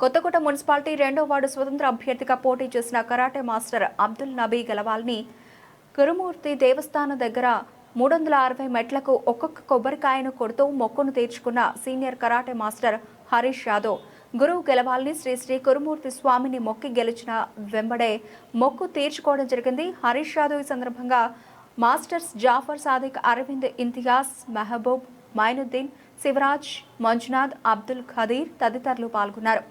Kothakota municipality 2వ ward స్వతంత్ర అభ్యర్థిగా పోటీ చేసిన కరాటే మాస్టర్ అబ్దుల్ నబీ గెలవాలని కురుమూర్తి దేవస్థానం దగ్గర 360 మెట్లకు ఒక్కొక్క కొబ్బరికాయను కొడుతూ మొక్కును తీర్చుకున్న senior karate master Harish Yadav గురువు గెలవాలని శ్రీ శ్రీ కురుమూర్తి స్వామిని మొక్కి గెలిచిన వెంబడే మొక్కు తీర్చుకోవడం జరిగింది. హరీష్ యాదవ్ ఈ సందర్భంగా మాస్టర్స్ జాఫర్ సాదిక్, అరవింద్, ఇంతియాజ్, మెహబూబ్, మైనుద్దీన్, శివరాజ్, మంజునాథ్, అబ్దుల్ ఖదీర్ తదితరులు పాల్గొన్నారు.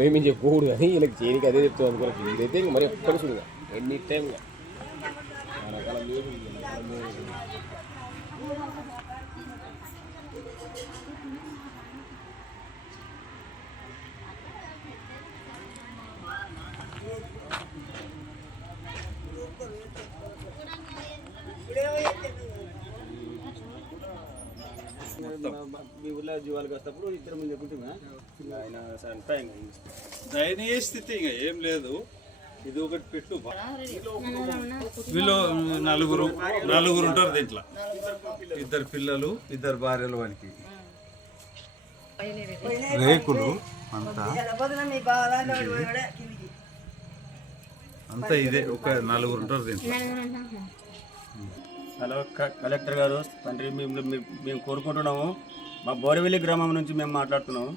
మేము చెప్పకూడదు కానీ వీళ్ళకి చేయనికి అదే చెప్తాం అనుకోవచ్చు. ఇదైతే ఇంక మరి ఎప్పుడు చూడగా ఎన్ని టైం రకాల మీ ఊళ్ళో జీవాలకు వస్తప్పుడు ఇద్దరు ముందు చెప్పుకుంటున్నా ఆయన దయనీయ స్థితి ఇంకా ఏం లేదు. ఇది ఒకటి పెట్టు. వీళ్ళు నలుగురు ఉంటారు దీంట్లో. 2 పిల్లలు 2 భార్యలు వానికి రేకులు అంతా ఇదే ఒక 4 ఉంటారు దీంట్లో. హలో కలెక్టర్ గారు, తండ్రి మేము కోరుకుంటున్నాము. మా బోరవెల్లి గ్రామం నుంచి మేము మాట్లాడుతున్నాము.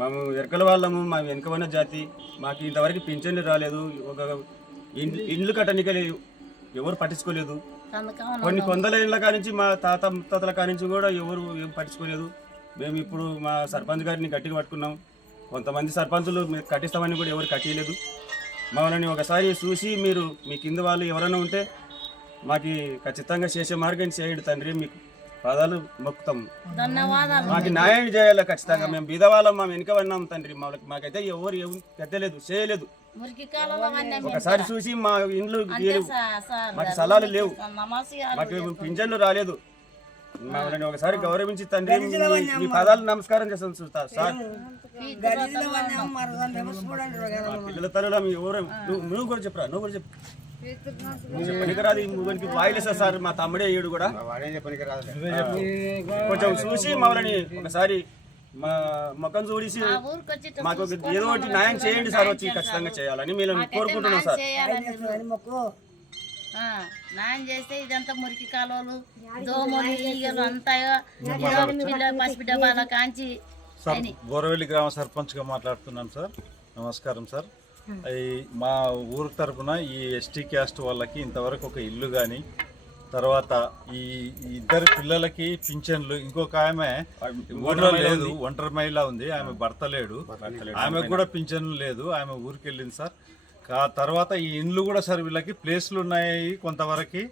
మేము ఎరకల వాళ్ళము, మా వెనుకబడిన జాతి. మాకు ఇంతవరకు పింఛన్లు రాలేదు. ఒక ఇండ్లు కట్టడానికి ఎవరు పట్టించుకోలేదు. కొన్ని వందల ఏళ్ళ కానించి మా తాతల కానించి కూడా ఎవరు ఏం పట్టించుకోలేదు. మేము ఇప్పుడు మా సర్పంచ్ గారిని గట్టిగా పట్టుకున్నాం. కొంతమంది సర్పంచులు మీరు కట్టిస్తామని కూడా ఎవరు కట్టియలేదు. మమ్మల్ని ఒకసారి చూసి మీరు మీ కింద వాళ్ళు ఎవరైనా ఉంటే మాకు ఖచ్చితంగా చేసే మార్గం చేయండి తండ్రి, మీకు పాదాలు మొక్కుతాం. మాకు న్యాయం చేయాలి ఖచ్చితంగా. మేము బీదవాళ్ళం, మా వెనుక పడినాం తండ్రి. మాకైతే ఎవరు ఏం కట్టలేదు, చేయలేదు. ఒకసారి చూసి మా ఇండ్లు మాకు స్థలాలు లేవు, మాకు పింఛన్లు రాలేదు. మమ్మల్ని ఒకసారి గౌరవించి తండ్రి మీ పాదాలు నమస్కారం చేస్తాం సార్. పిల్లల తల్లిలో ఎవరు నువ్వు కూడా చెప్పరా, నువ్వు కూడా చెప్పు. పనికిరాదు ముగ్గురికి వాయిలేసా సార్, మా తమ్ముడే ఏడు కూడా కొంచెం చూసి మమ్మల్ని ఒకసారి మా ముఖం చూసి మాకు ఏదో ఒకటి న్యాయం చేయండి సార్, వచ్చి ఖచ్చితంగా చేయాలని మేము కోరుకుంటున్నాం సార్. న్యాయం చేస్తే ఇదంతా మురికి కాలువలు, దోమలు, ఈగలు అంతా పసిబిడ్డ బాల కాంచి. సార్ గోరవెల్లి గ్రామ సర్పంచ్గా మాట్లాడుతున్నాను సార్. నమస్కారం సార్. మా ఊరు తరపున ఈ ఎస్టీ క్యాస్ట్ వాళ్ళకి ఇంతవరకు ఒక ఇల్లు కానీ, తర్వాత ఈ ఇద్దరు పిల్లలకి పింఛన్లు, ఇంకొక ఆమె ఊర్లో లేదు, ఒంటరి మహిళ ఉంది, ఆమె భర్త లేడు, ఆమెకు కూడా పింఛన్లు లేదు, ఆమె ఊరికి వెళ్ళింది సార్. తర్వాత ఈ ఇండ్లు కూడా సార్ వీళ్ళకి ప్లేస్లు ఉన్నాయి కొంతవరకు.